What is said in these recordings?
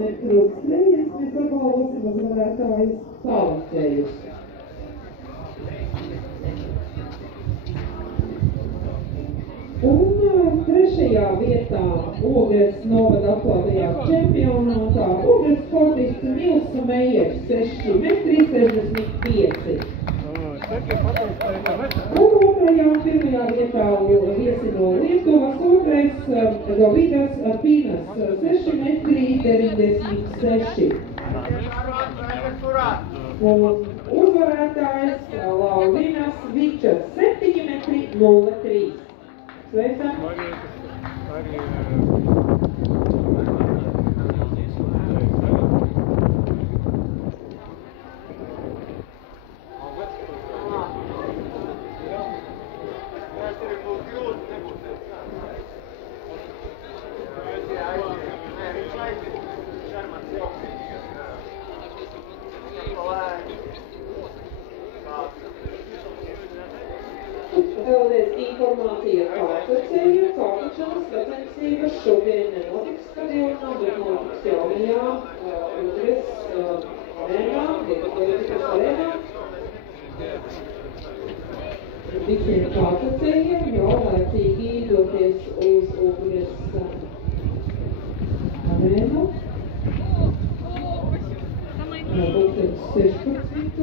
metru skrējiens mēs apbalvosim uzvarētājus tālākējus. Un trešajā vietā Ogres novada atklātajā čempionātā Ogres sportists Nils Meijers 6 metri 65. Un otrajā un pirmajā vietā viesi no Lietuvas otrais Dovidas Pīnas 6 metri 96. Un uzvarētājs Laulinas Vičas 7 metri 03. Sveicam! Vēlreiz informācija pārsacēju, pārsašanas sacensības šodien nenotiks stadionā, bet notiks jaunajā Ogres arēnā, Lietuvas arēnā. Visiem pārsacējiem jau laicīgi doties uz Ogres arēnu. 16.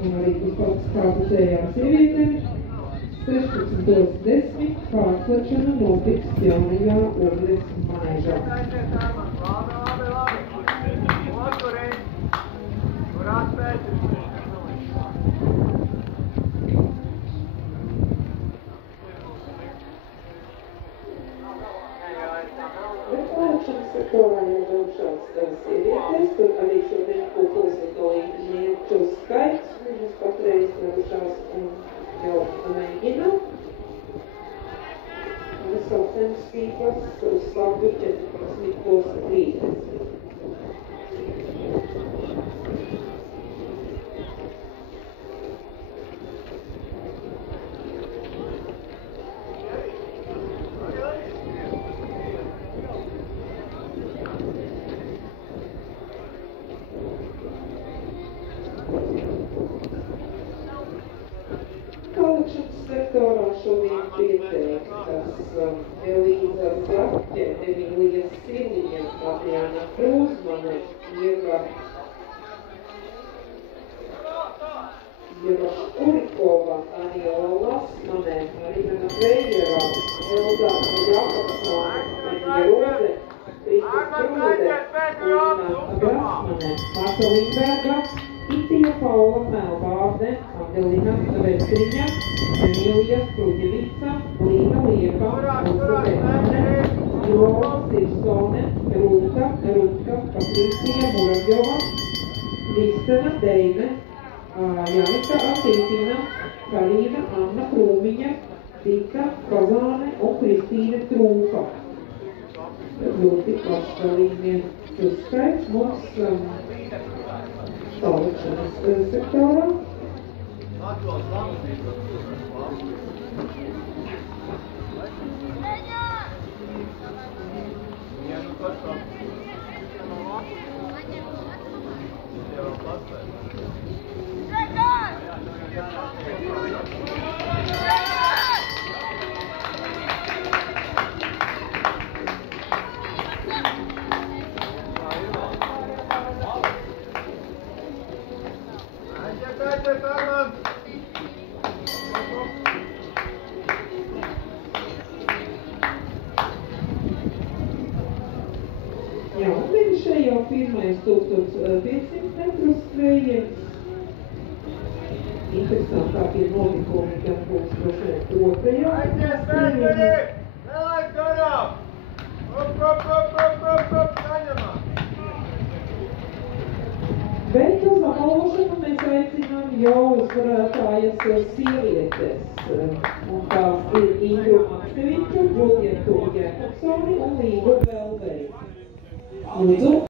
Un arī vispārs pārsacējām sievietēm. 16.10 pārslēgšana notiks jaunajā Ogres manežā. Pārslēgšanas sektorā iebraukšās sievietes, tur arī šodien kopulsvito līdžu skaits, viņas patreiz iebraukšās un jau mēģina. Sacensības uzsāktu 14.30. Kalekšanas sektorā šodien pieteiktas Elīza Zaķe, Emīlija Siliņa, Tatjana Krūzmane, Ieva Škurikova, Aniela Lasmane, Marina Veijera, Elza Jakobsone, Marija Roze, Kristus Krūde, Līna Grasmane, Marta Lindberga, Itija Paula Melbārde, Angelina Vestriņa, Emīlija Skruģevica, Līna Liepa, Elza Vetmane, Ilona Sirsone, Rūta, Patricija Muravjova, Kristena Deime, Janika Atītina, Karina Anna Krūmiņa, Dita Kazāne un Kristīne Trūka. Ļoti pašgalīgi uzskaits mums kalekšanas sektorā. Jā, un viņš jau pirmais 1500 metru skrējiens. Interesantākie notikumi gan būs droši vien otrajā skrējienā. Nelaid garām! Op, saņemā! Bet uz apbalvošanu mēs aicinām jau uzvarētājas sievietes. Un tās ir Ingru Makseviču, Džulietu Jēkabsoni un Līgu Belveri. Lūdzu!